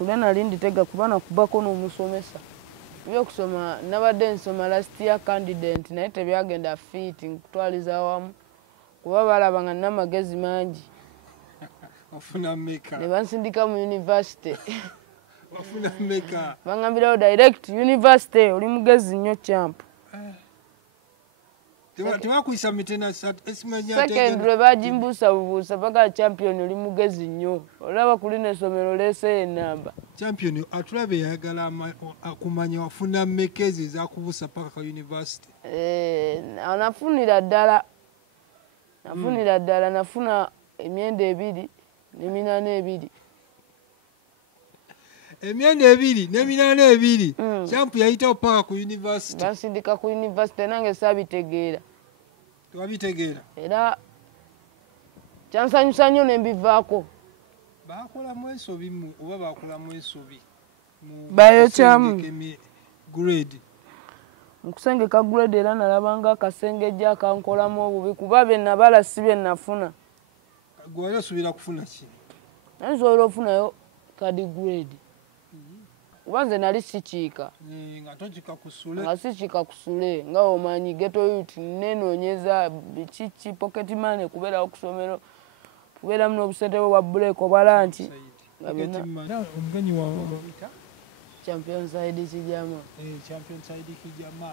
kusula nali nditega kubana kubako n'omusomesa byokusoma nabadde nsoma last year candidate naye tebyagenda fit nkutwaliza wamu kuba balaba nga n'amagezi mangi wafuna mmeka ne bansindika mu university wafuna mmeka bangambirawo direct university oli mugezi nnyo champ tewakuyisa mitena esimanya secondary bagimbuusa bubuusa paka champion oli mugezi nnyo olaba kuli n'essomero leese enamba champion atulabe yayagala kumanya wafuna mmeka ezo ezakubuusa paka ka university nafunira ddala nafuna emyenda 2 n'eminaana 2 emyenda 2 n'eminaana 2 champ yayitawo paka ku university bansindika ku university nange saabitegeera tewabitegeera era kyansanyusa nnyo nembivaako bakolamu ensobi oba bakolamu ensobi bayokyamu grade mu kusengeka grade era nalabanga akasengejja akankolamu obubi kuba bennabala si bye nafuna gwali osuubira kufuna ki nsobola ofunayo kadi grade kuba nze nali sikiika nga tokika kusule nga sikiika kusule nga omanyi geto youth nenoonyeza bikiki pocket money kubeerawo ku ssomero kubeeramu n'obusente bwe bwa buleeko bwa lanchi omugenyi wabita champion side kijama champion side kijama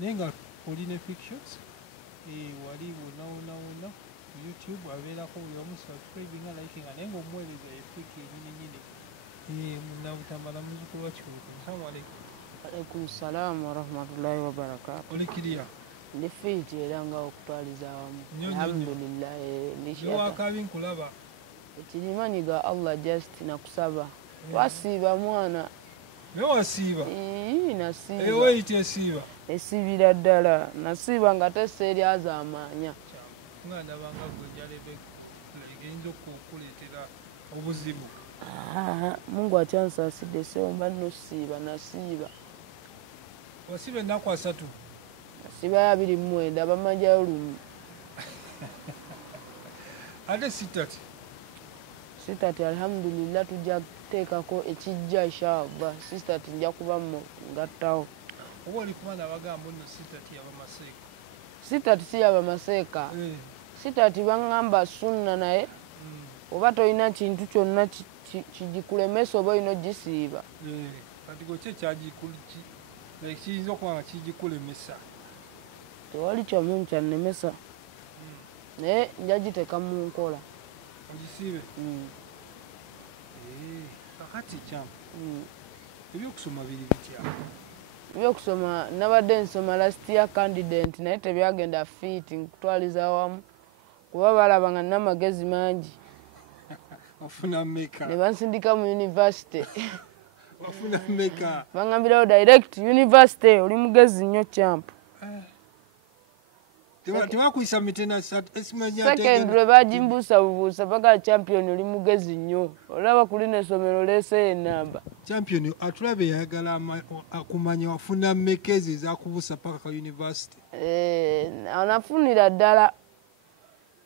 naye nga olina fictions wali wona YouTube abeerako buli omu subscribe nga like nga naye ng'omuweereza efiki enyinenyine munabutambala muzukulu wa kikuluku nsalamu alaikum alaikum salamu warahmatullahi wabarakatu olikiriya ndi fiiti era nga okutwaliza awamu alhamdulillah niwakabi nkulaba ekirimanyiga Allah just nakusaba wasiiba mwana naye wasiiba nasiiba eweyita esiiba esiibira ddala nasiiba nga teseeryaza amaanya nga ndabanga gwejalebe egeyinza okukuleetera obuzibu Mungu achansasidde seomba nosiiba nasiiba wasiiba ennaku 3 nasiiba ya 29 bamajjayo lumu ate sitati alhamdulillah tujja kuteekako ekijja inshallah sitati nja kuba ngattawo oba oli kuba nabagamba nno sitati yabamaseeka sitati si yabamaseeka sitati bangamba sunna naye oba tolina kintu kyonna kigikulemesa oba olina ogisiiba kati gwe kiyinza okuba nga kigikulemesa tewali kyamu kyannemesa naye nja giteeka mu nkola ogisiibe kakati kyamp ebyokusoma biri bitya ebyokusoma nabadde nsoma last year candidate naye tebyagenda fit nkutwaliza wamu kuba balaba nga n'amagezi mangi wafuna mmeka ne bansindika mu university wafuna mmeka bangambirawo direct university oli mugezi nnyo champ tewakuyisa mitena esimanya secondary bagimbuusa bubuusa paka champion oli mugezi nnyo olaba kuli n'essomero leese enamba champion atulabe yayagala kumanya wafuna mmeka ezo ezakubuusa paka ka university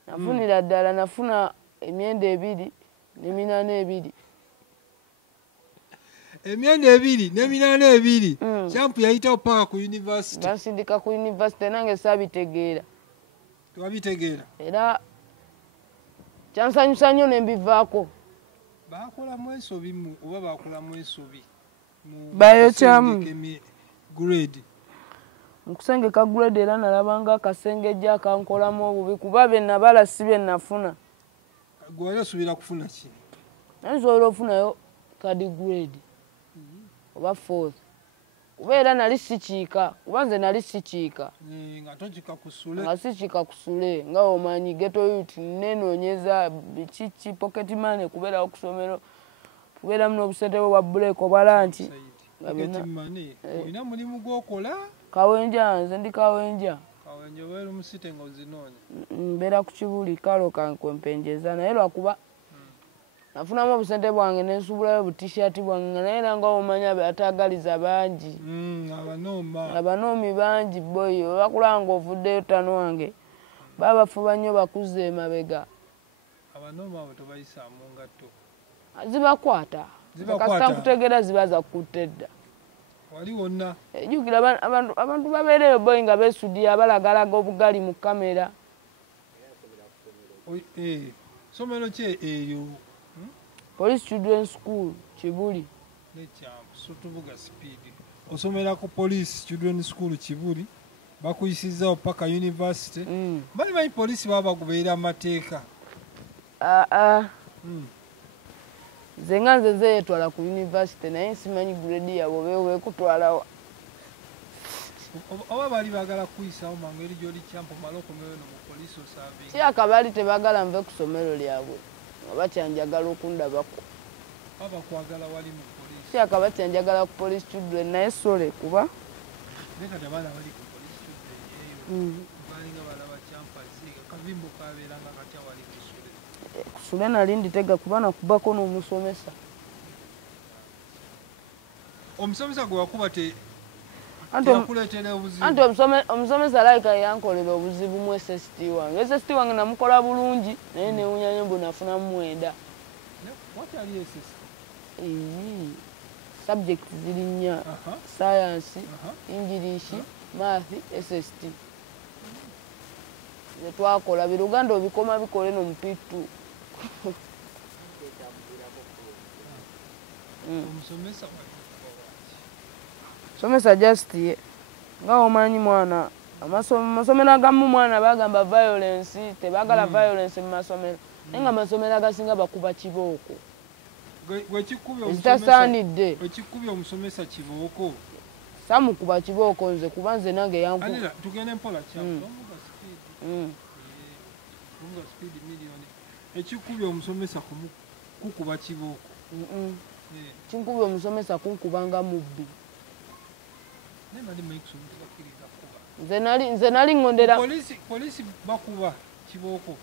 nafunira ddala nafuna emyenda 2 n'eminaana 2 emyenda 2 n'eminaana 2 champ yayitawo paka ku university bansindika ku university nange saabitegeera tewabitegeera era kyansanyusa nnyo nembivaako bakolamu ensobi oba bakolamu ensobi bayokyamu grade mu kusengeka grade era nalabanga akasengejja akankolamu obubi kuba bennabala si bye nafuna gwali osuubira kufuna ki nsobola ofunayo kadi grade oba 4th kuba era nali sikiika kuba nze nali sikiika nga tokika kusule nga sikiika kusule nga omanyi geto youth nenoonyeza bikiki pocket money kubeerawo ku ssomero kubeeramu n'obusente bwe bwa buleeko bwa lanchi olina mulimu gwokola kawenja nze ndi kawenja obeera omusite nga ozinoonya mbeera ku kibuli kalo kankwempenjeza naye lwakuba nafunamu obusente bwange nensubulayo butishaati bwange naye era nga omanya batagaliza bangi abanoomi bangi boyi bakulanga ovuddeyo tano wange babafuba nnyo bakuze emabega abanooma abo tobayisaamu ngatto zibakwata kasita nkutegeera ziba zakutte dda wali wonna ejjukira abantu babeereyo boyi nga beesudira balagalaga obugali mu kamera somero ki eyo Police Children School Kibuli sotuvuga speed osomera ku Police Children School Kibuli bakuyisizzawo paka university bali polisi baba bagoberera amateeka nze nga nze zeetwala ku university naye simanyi grade yabo bewe kutwalawa oba bali bagala kuyisawo mangeri gyoli kyampo maloko mewe no mu police service si akabali tebagala nve ku somero lyabwe oba kyanjagala okundabako baba kwagala wali mu police si akaba kyanjagala ku Police Children naye sole kuba neka tabala wali ku Police Children balinga balaba kyampazi kavimbo kabeeranga katya wali ku sule kusule nali nditega kuba nakubako n'omusomesa omusomesa gwe wakuba anti omusomesa alayika yankolera obuzibu mu SST wange SST wange namukola bulungi naye newunyanya mbu nafunamu 9 subject ziri 4 science English math SST twakola biruganda obikoma bikole no mupitu somesa just ye nga omanyi mwana amasomero agamu mwana bagamba violence tebagala violence mu masomero naye nga amasomero agasinga bakuba kibooko ezitasaanidde wekikubye omusomesa kibooko samukuba kibooko nze kuba nze nange yankuba tugende mpola kyamuga speed million ekikubye omusomesa kukuba kibooko kinkubye omusomesa kunkubanga mubbi nze nali ngondera polisi bakuba kibooko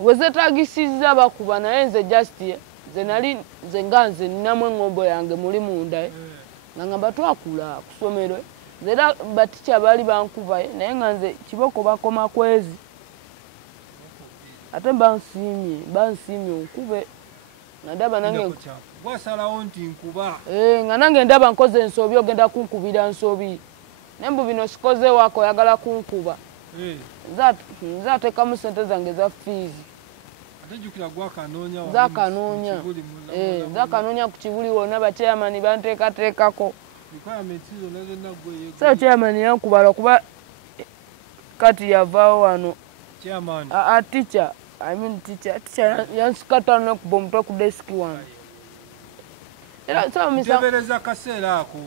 wezetagisiza bakuba naye nze just nze nga nze ninamu engombo yange muli munda nga ngamba twakula ku ssomero nze era batica baali bankubaye naye nga nze kibooko bakoma kwezi ate bansiimye nkube nga ndaba nange wasalawo nti nkuba nga nange ndaba nkoze ensobi ogenda kunkubira nsobi nembu bino sikoze wako oyagala kunkuba nze ateekamu sente zange za fees zakanoonya ku Kibuli wonna bachairman banteekateekako so chairman yankubala kuba kati yavaawo wano teacher yansikata nakuba omutwe ku deski wange ntebereza kaseera ako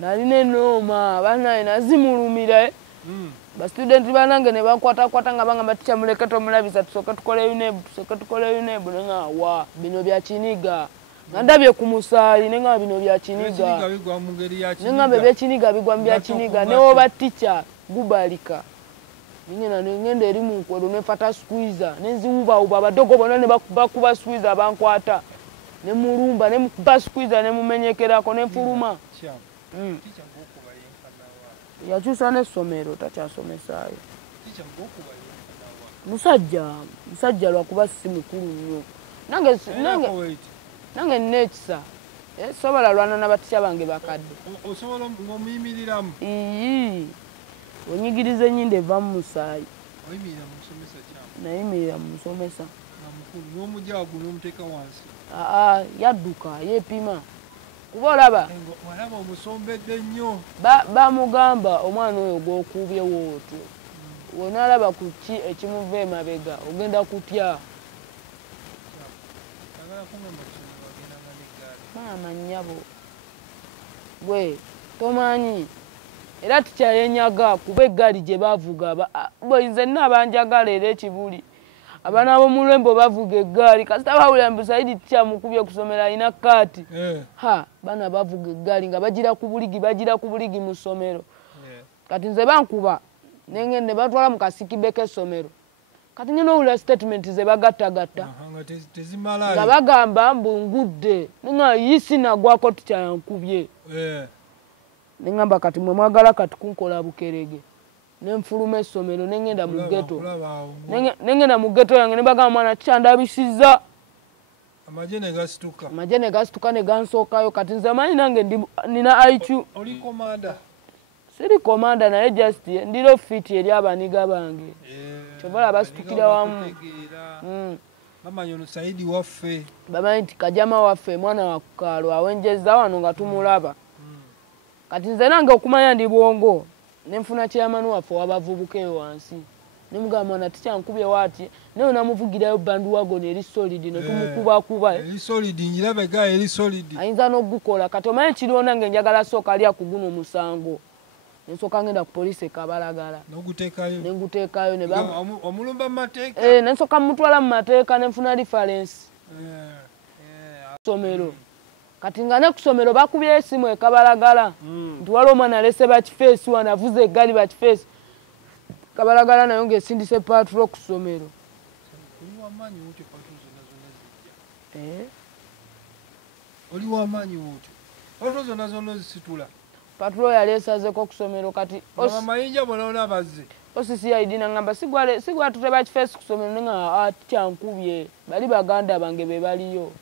nalina enooma banaye nazimulumira bastudenti banange ne bankwatakwata nga bangamba ticha muleke tomulabisa tusooke tukole UNEB nengawa bino bya Kiniga nga ndabye ku musaayi nenga bino bya Kiniga nenga by'Ekiniga bigwa mu bya Kiniga newoba ticha gubalika nyina ngende eri mu nkwero nefata squeezer nenziwubawuba abadogo bonna ne bakuba squeezer bankwata ne mulumba ne mukuba squeezer ne mumenyekerako ne nfuluma yakyusa n'essomero takyasomesaayo musajja lwakuba si mukulu nnyo nange nina ekisa sobola lwana n'abatisha bange bakadde osobola ng'omuyimiriramu onyigiriza enyindo eva mu musaayi nayimirira mu musomesa n'omujjawa guno omuteeka wansi yadduka yeepima kuba olaba omusombedde nnyo bamugamba omwana oyo gw'okuubye wootwo wonaalaba ku ki ekimuva emabega ogenda kutya maama nnyabo gwe tomanyi era tukyayenyaga kuba eggaali gye bavuga nze nna abanjagala era Ekibuli abaana b'omulembe bavuga eggaali kasita bawulira mbu Saidi tikyamukubye kusomera alina kaati baana bavuga eggaali nga bagira ku buligi mu ssomero kati nze bankuba ne batwala mu kasikibe k'essomero kati nyina owulira statement ze bagattagatta nga bagamba mbu ngudde nenga yisi nagwako tukyayankubye nengamba kati mwe mwagala kati kunkola bukerege nenfuluma essomero nengenda mu ghetto yange ne bagamba mwana kyandabisiza amagye ne gasituka ne gansookayo kati nze manyi nange nina IQ. Oli komanda? Siri komanda naye just ndiro fit eri abaniga bange. Chobola basitukira wamu. Bamanyi ono Saidi waffe. Bamanyi nti Kajama waffe mwana wa kukaalo awenjeza wano nga tumulaba. Kati nze nange okumanya ndi bwongo nenfuna chairman waffe wabavubuka eyo wansi. Nemugamba na ticha nkubye wati nayo namuvugirayo bandu wago eri solid ne tumukuba eri solid njirabe ga eri solid ayinza n'ogukola kati omanyi kiriona ng'enjagala sooka alya ku guno musango nsooka ngenda ku poliisi ekabalagala nenguteekayo ne omulumba mu mateeka nensooka mutwala mu mateeka nenfuna reference ssomero kati nga ne ku ssomero bakubye esimu ekabalagala nti waliwo omwana alese bakifeesi wano avuze eggali bakifeesi kabalagala nayo ng'esindise patro ku ssomero. Oli w'amaanyi wotyo patro zonna zonna ozisitula patro yali esazeko ku ssomero kati amayinja bonaona abazze OCCID nangamba sigwatute bakifeesi ku ssomero nenga kyankubye bali baganda bange be baliyo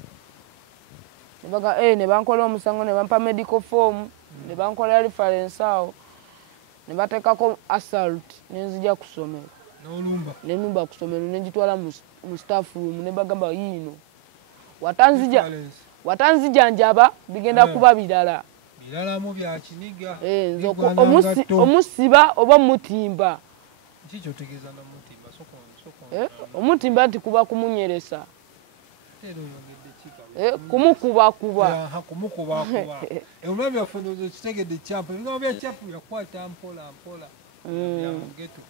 ne bankola omusango ne bampa medical form ne bankola reference awo ne bateekako assault nenzija ku ssomero nenumba ku ssomero nenjitwala mu staff room ne bagamba yiino watanzijanjaba bigenda kuba birala mu byakiniga omusiba oba mutimba kikyotegeeza namutimba omutimba nti kuba kumunyeresa kumukubakuba omwami waffe ndozo kitegedde kyampa ebigambo bya kyapu yakwata mpola byamugeto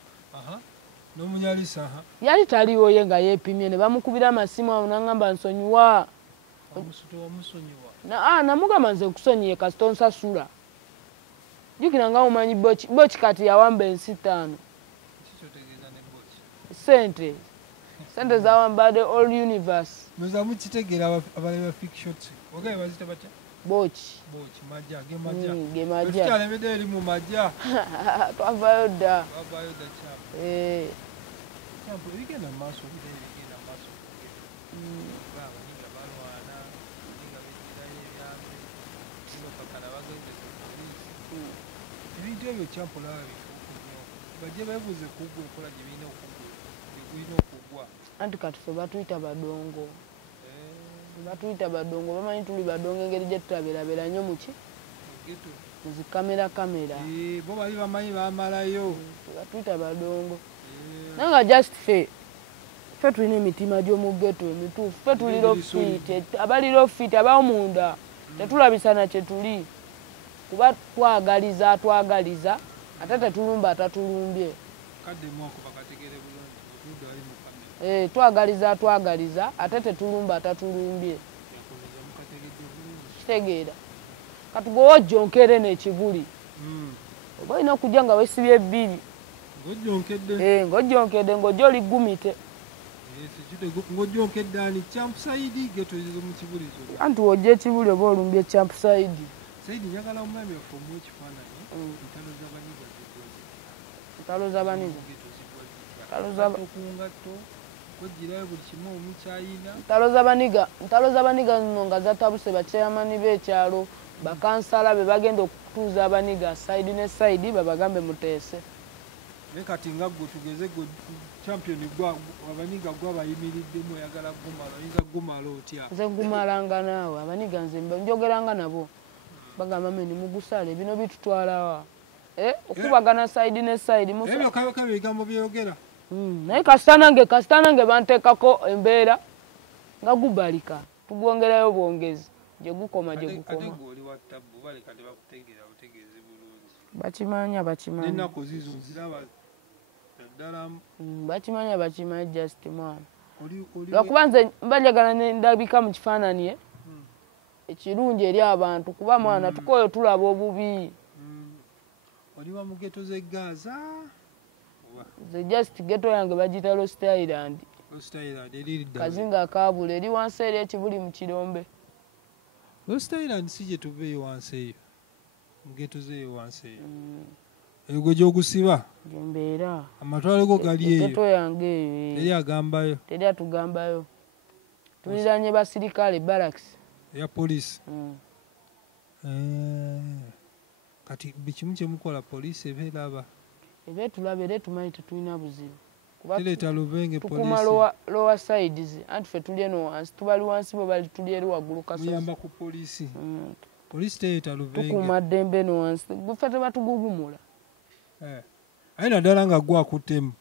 n'omunyalisa yali taliwo ye nga yeepimye ne bamukubira amasimu awo nangamba nsonyiwa namugamba nze nkusonyiye kasita onsasula jjukira nga mumanyi boki kati yawamba ensi 5 sente zawambadde all universe muza mukitegeera abaleba fictions ogaye bazita batya boki gemaja tukyalembedde eri mu majja twavayo dda kyampu ebigenda mu maaso ebintu ebyo kyampulaba bajje beebuze kuggwa enkola gye birina okugwa anti kati ffe batuyita badongo bamanyi tuli badongo engeri gye tutabeerabera nnyo muki muzikamera bo bali bamanyi bamalayo batuyita badongo naye nga just ffe tulina emitima gy'omugeto emituufu ffe tuliro fit abaliro fit abawo munda tetulabisana kye tuli kuba twagaliza ate tetulumba atatulumbye twagaliza ate tetulumba atatulumbye kitegeera kati gwe wojjonkere n'ekibuli oba olina okujja nga wesibye ebbiri ng'ojjonkedde ng'ojja oli gumite anti wojja ekibuli oba olumbye Champside njagala omwami waffe omuwa ekifaananyi ntalo z'abaniga ntalo z'abaniga nno nga zatabuse bakyamani b'ekyalo bakansala be bagenda okutuuza abaniga sayidi ne sayidi babagambe muteese naye kati nga gwe tugeze gwe champion abaniga gwe abayimiriddemu oyagala gumala oyinza gumala otya nze gumalanga naawe abaniga nze njogeranga nabo bagamba mwe nimugusale bino bitutwalawa okubagana sayidi ne sayidi ebyo kabaka bigambo byogera naye kasita nange banteekako embeera nga gubalika tugwongerayo bwongezi gye gukoma bakimanya just mwana lwakuba nze mba njagala ndabika mu kifaananyi ekirungi eri abantu kuba mwana tukoyo tulaba obubi oli wa mu geto ze Gaza ze just geto yange bagita Lost Island kazinga akabula eri wansi eri ekibuli mu kirombe Lost Island si gye tuveeyo wansi eyo mu geto zeeyo wansi eyo eyo gwe gy'ogusiba gyembeera amatwale go gali eyo geto yange eyo teri agambayo teri atugambayo tuliranye basirikale barracks ya police kati bikimu kyemukola police ebeeraba ebetulaba era tumanyi tetulina buzibu teleeta lubenge tukuma lower sides anti ffe tuli eno wansi tubali wansi bo bali tuli eri waggulu muyamba ku poliisi poliisi teleeta lubenge tukuma ddembe eno wansi ffe tebatugugumula aye naddala nga gwe akuttemu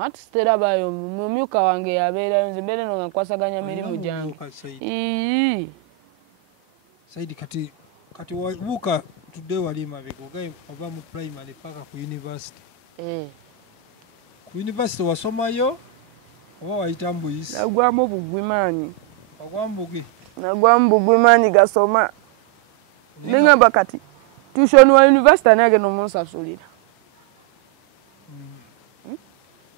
ati siterabayo mumyuka wange yabeerayo nze mbeera eno nga nkwasaganya mirimu gyange saidi kati wabuuka tudde wali mabega ogaye ova mu primary paka ku university ku university wasomayo oba wayita mbuyisi nagwamu bugwimaanyi wagwamu bugwimaanyi gasoma nengamba kati tuition wa university ani agenda omunsasulira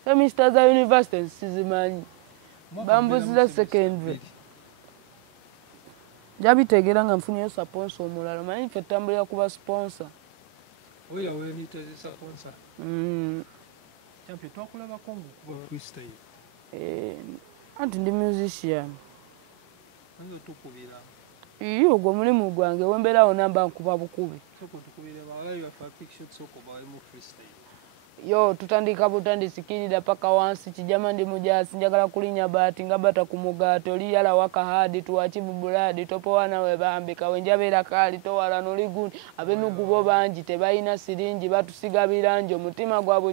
semester za university nsizimanyi bambuzira secondary jabitegera nga nfunyeyo sponsor omulala manyi ffe tutambulira kuba sponsor anti ndi musician iyo ogwo mulimu gwange wembeerawo namba nkuba bukubi yo tutandika butandisikirira paka wansi kijama ndi mujasi njagala kulinya bati nga bata kumugato oli yala waka hadi tuwachibu buladi topo wana webambika wenjabeera kali towala noliguni abenugu bo banji tebalina siringi batusiga biranjo mutima gwabo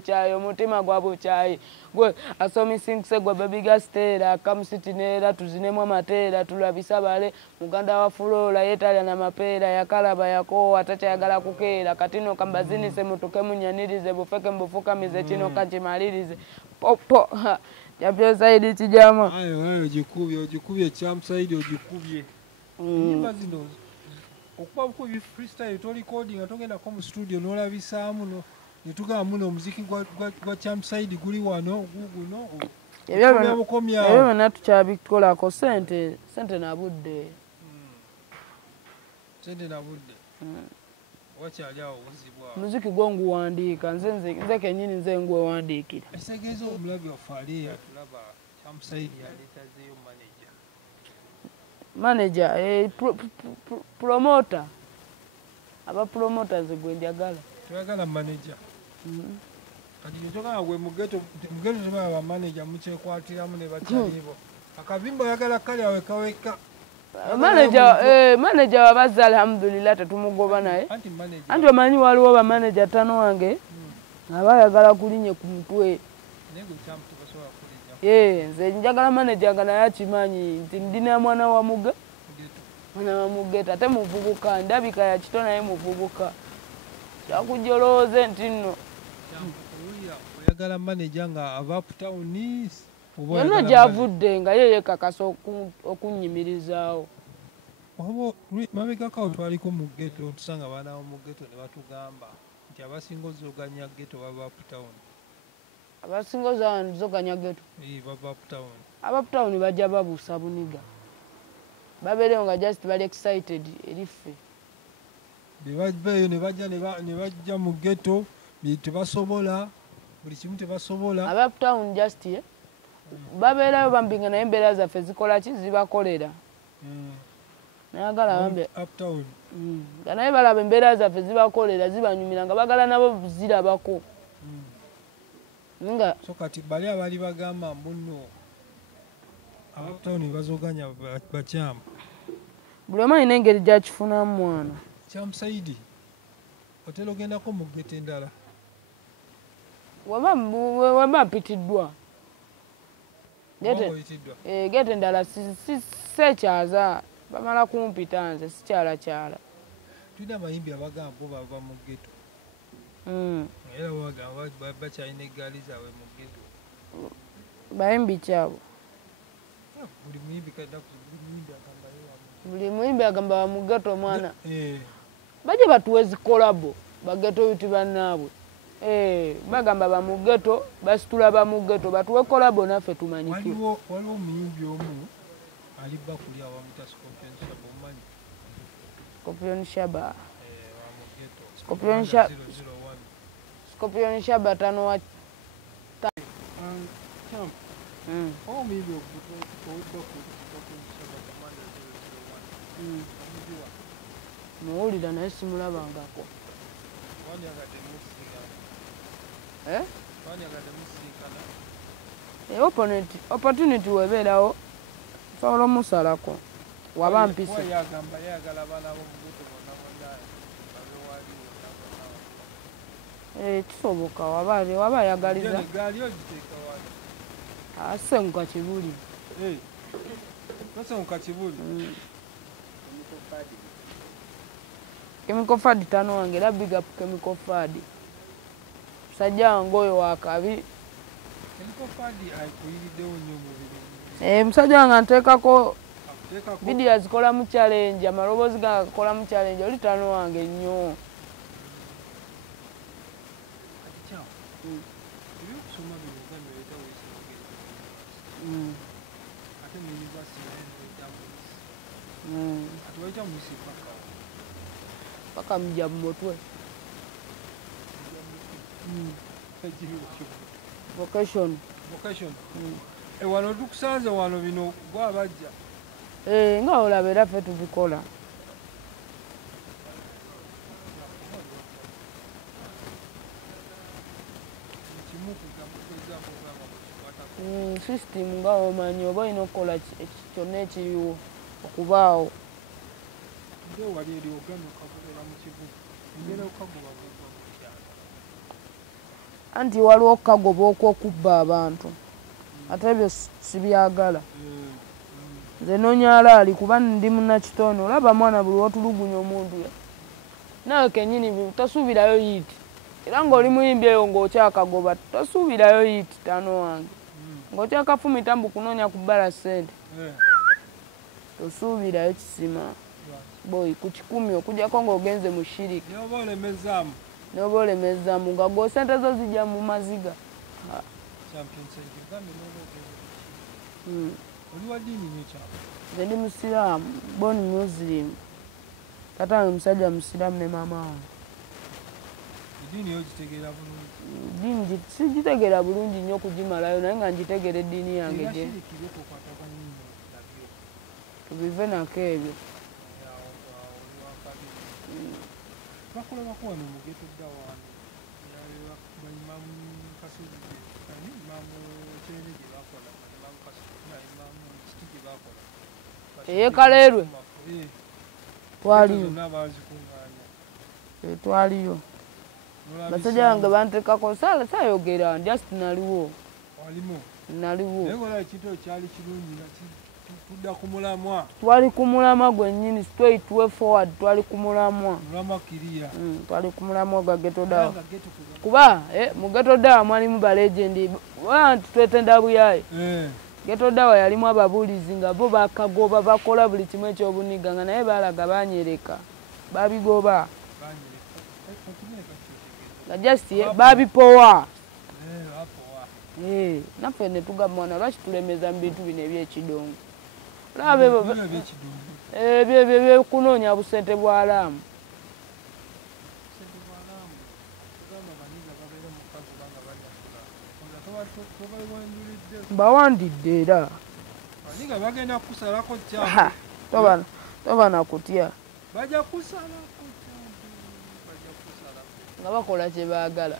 kyayi gwe asomi singse gwe bebiga stera kamusitinera tuzinemwa matera tulabisa bale muganda wa fulola yetalya na mapera yakalaba yako atachayagala kukeera katino kambazini se mutuke munyanirize bufeke mbufuka mize kino kachimalirize popo yapyo saidi kijama ayo ojikubye chamsaidi ojikubye nyimba zino okuba bukubi freestyle to recording atogenda ko mu studio nolabisaamu no nituga muno omuziki gwa chamsaidi guli wano guguno ebyo natukyabikola sente nabudde wakyali awo obuzibwa muziki gwo nguwandiika nze kenyini nze ngwewandiikira esegeeza omulabi waffe ali yatulaba chamsaidi yaleetazeeyo manager promoter aba promoters gwe njagala tuyagala manager kati ntoka gwe mugeto tebaba ba manager mukyekwatiramu ne bakyalibo akabimba yagala kali awe kaweka manager wabaza alhamdulillah tetumugoba naye anti omanyi waliwo ba manager 5 wange abayagala kulinye ku mutwe nze njagala manager nga naye akimanyi nti ndina mwana wa mugeta ate muvubuka ndabika ya kito naye muvubuka kyakujolooze nti nno oyagala manager nga ava uptown yonna gyavudde nga ye yekakasa okunyimirizaawo mabegakawo twaliko mu ghetto tusanga abaana bo mu ghetto ne batugamba nti abasinga ozoganya ghetto bava uptown abasinga ozoganya ghetto bava uptown abaptown bajja babuusa buniga babeerewo nga just bali excited eriffe bebabeeyo ne bajja mu ghetto tebasobola buli kimu tebasobola abaptown just babeerayo bambinga naye embeera zaffe zikola ki zibakolera nayagala bambe uptown nga naye balaba embeera zaffe zibakolera zibanyumira nga bagala nabo zirabako nga so kati bali abali bagamba mbuno uptown bazoganya bakyama buli omu alina engeri gyakifunamu mwana chamsaidi otera ogendako mu gete endala waba mpitiddwa gete endala sekyaza bamala kumpita nze sikyalakyala tulina abayimbi abagamba bo bava mu geto era bagamba bakyalina eggaali zaabwe mu geto bayimbi kyabo buli muyimbi agamba wa mu geto mwana bajje batuwe zikolabo bageto yuti bannaabwe bagamba ba mu geto basitula ba mu geto batuwe kolabo naffe tumanyiki waliwo omuyimbi omu alibba kuli awamuta Scorpion Shaba Scorpion Shaba tano wa omuyimbi okutokunsaba muwulira naye simulabangako. Opportunity webeerawo osobola omusalako waba mpise. Kisoboka waba ayagaliza asenguka Kibuli. Chemical Fad tano wange era big up Chemical Fad. Musajja wange oyo wakabi. Musajja wange anteekako video azikola mu challenge, amaloboozi gakola mu challenge, oli tano wange nnyo. Paka mja mmotwe. Vocation. Wano tukusanze wano bino gwa bajja. Nga olaba era ffe tubikola. System nga omanyi oba olina okukola kyonna ekiriwo okubaawo. Anti waliwo okukagoba okw'okubba abantu ate ebyo sibyagala. Nze noonya alaali kuba ndi munnakitone, olaba mwana buli wotulugunya omuntu naawe kennyini tosuubirayo yiti era ng'oli muyimbi eyo ng'okyakagoba tosuubirayo yiti tano wange ng'okyakafumita mbu kunoonya kubbala ssente tosuubirayo kisima boy ku 10 okujjako ng'ogenze mu shiriki n'oba olemezaamu nga gwe ssente zo zijja mu maziga. Nze ndi musiraamu, born Muslim. Tata wange musajja musiraamu ne maama wange. Eddiini sigitegeera bulungi nnyo okugimalayo naye nga ngitegeera eddiini yange gye. Tubive nako ebyo. Kaleerwe twaliyo. Twaliyo. Basajja bange banteekako saayogera just naliwo. Twali ku mulamwa gwennyini straight way forward twali ku mulamwa. Twali ku mulamwa gwa Ghetto Dawa. Kuba mu Ghetto Dawa mwalimu ba legend twetenda buyaaye. Ghetto Dawa yalimu ababuulizi nga bo bakagoba bakola buli kimu eky'obuniga nga naye baalaga banyereka babigoba nga just babipowa. Naffe ne tugamba mwana lwaki tulemeza mu bintu bino eby'ekidongo. Olaba ebyo byekunoonya busente bwa laamu. Mbawandidde era toba nakutya nga bakola kye baagala.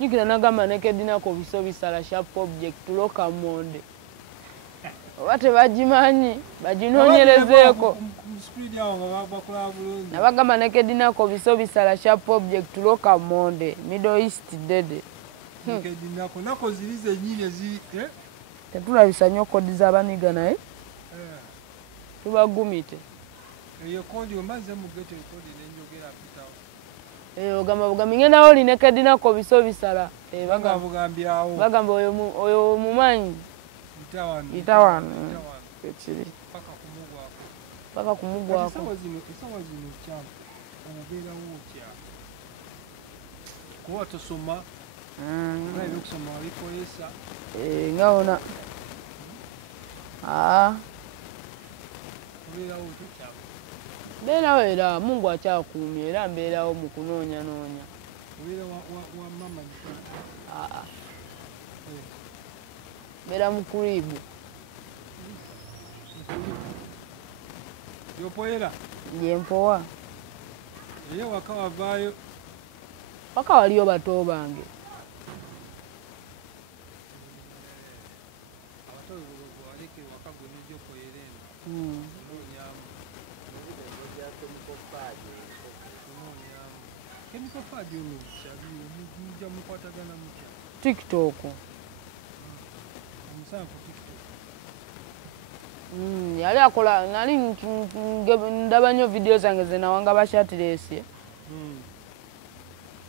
Nyikira nagamba nekedinako biso bisala sharp object loka monde oba tebagimanyi baginoonyerezeeko. Nabagamba nekedinako biso bisala sharp object loka monde Middle East dede. Tetulabisa nnyo kodi z'abaniga naye tubagumite. Ogamba bugambi ngenda oli nekedinako biso bisala. Bagamba oyo mumanyi itawano ekiri paka kumugwako. Kuba tosoma kusoma walikozesa nga wona mbeerawo era Mungu akyakuumye era mbeerawo mu kunoonya. Obeera wa mama aa beera mu kuribu yopoera gyempowa eyo waka wavaayo paka waliyo bato bange abato waleke waka gwe nijopoera eno chemical fudge ono mujja mukwatagana mutya TikTok omusanvu TikTok yali akola nali ndaba nnyo video zange zenawanga bashatiresi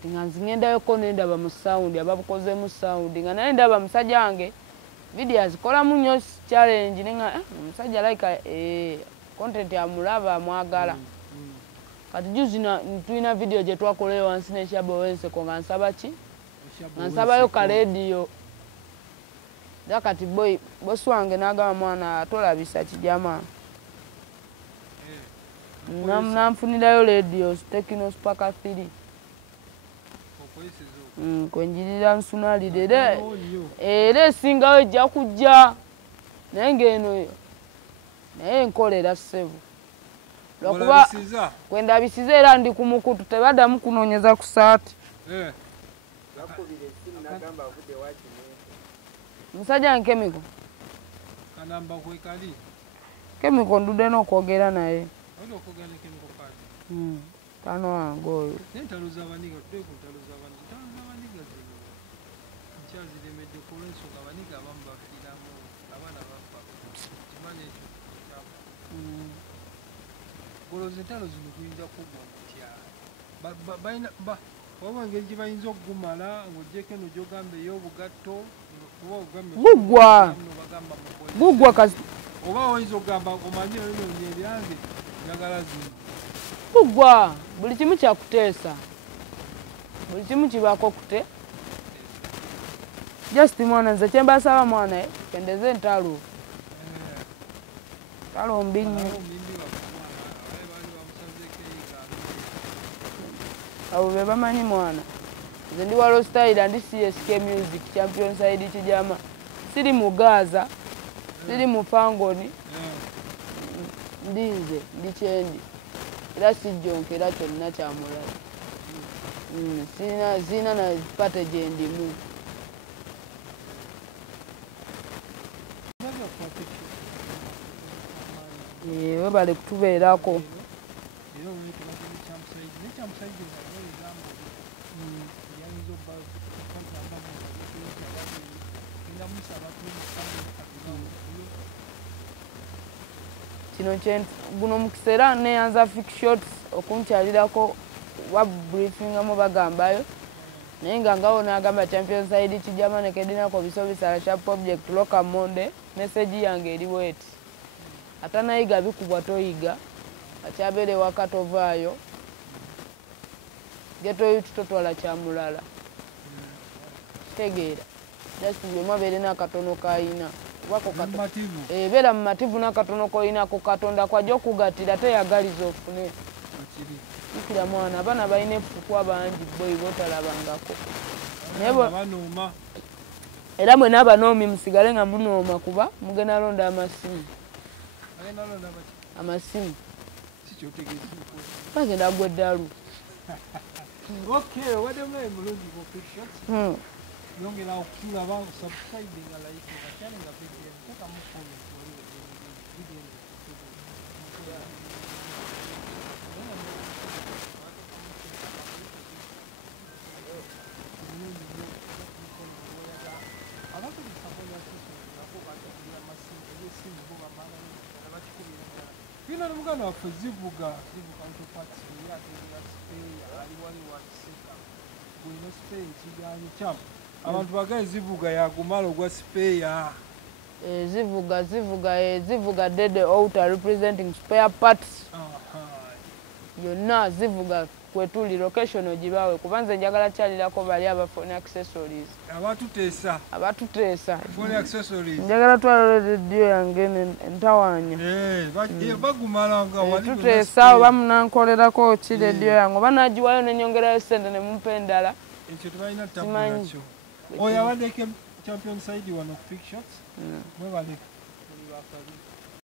nga nziŋŋendayoko nendaba mu sound ababukozemu sound nga naye ndaba musajja wange video azikolamu nnyo challenge nenga omusajja like content amulaba amwagala kati juzi tulina video gye twakola wansi n'ekyabo w'enseko nga nsaba ki nga nsabayo ka radio da kati bosi wange n'agamba mwana atolabisa kijama nanfunirayo radio Tekino Spark 3 kwenjirira nsunalire era esingawo ejja kujja naye ng'eno naye nkolera ssebo lwakuba kwendabisiza era ndi ku mukutu tebaddamu kunoonyeza ku saati musajja nkemiko kanamba kwekali kemiko ndudde n'okwogera naye okwogera ne kemiko kali kano wange oyo n'entalo z'abaniga tudde ku ntalo z'abaniga zino nkyaziremedde ku lw'ensonga abaniga abamu bafiiramu abaana bafa kimanya ekyo golooza entalo zino kuyinza kugwa kutya balina waba engeri gye bayinza okugumala ng'ogyeko eno gy'ogamba ey'obugatto gugwa kasi oba oyinza okugamba omanye nonye ebyange njagala zino gugwa buli kimu kyakuteesa buli kimu kibaako kute just mwana nze kyembasaba mwana kendeze entalo talo mbinyi abo be bamanyi mwana nze ndi walo style ndi CSK Music Champion Side kijama siri mu Gaza siri mu Fangoni ndinze ndi kyendi era sijjonka era kyonna kyamulala zina na pate gye ndimu we bali kutubeerako kino guno mukiseera neyanza fictions okunkyalirako wabriefingamu bagambayo naye nga ngawo n'agamba Champion Side kijama nekedinako biso bisala sha project local monde message yange eriwo eti atanayiga bikubwa toyiga akyabere wakatovaayo getoyo tutotwala kyamulala tegeera just byoma beere n'akatono kayina beera mumativu n'akatono koyina ku Katonda kwajja okugatira teyagaliza ofune ikira mwana abaana balina efuku abangi boyi botalabangako era mwe n'abanoomi musigale nga munooma kuba mugenda londa amasimu bagenda gwe ddalu yongera okutulaba subscribe nga like nga channel nga video teka mu comment video bino mugano waffe zivuga ntopati yategera spare ali wali wasika gwino spare kiganyi kyamu abantu bagaye zivuga yagumala ogwa spare zivuga dede outer representing spare parts yonna zivuga kwetuli location ogibawe kubanze njagala kyalirako bali aba phone accessories abatuteesa phone accessories njagala twala radio yange entawanya bagumalanga wali tuteesa oba munankolerako ki radio yange oba nagiwayo nenyongerayo sente ne mumpa endala ekyo tebalina tabulakyo oyo abaddeko champion side wano ku Quick Shots mwebale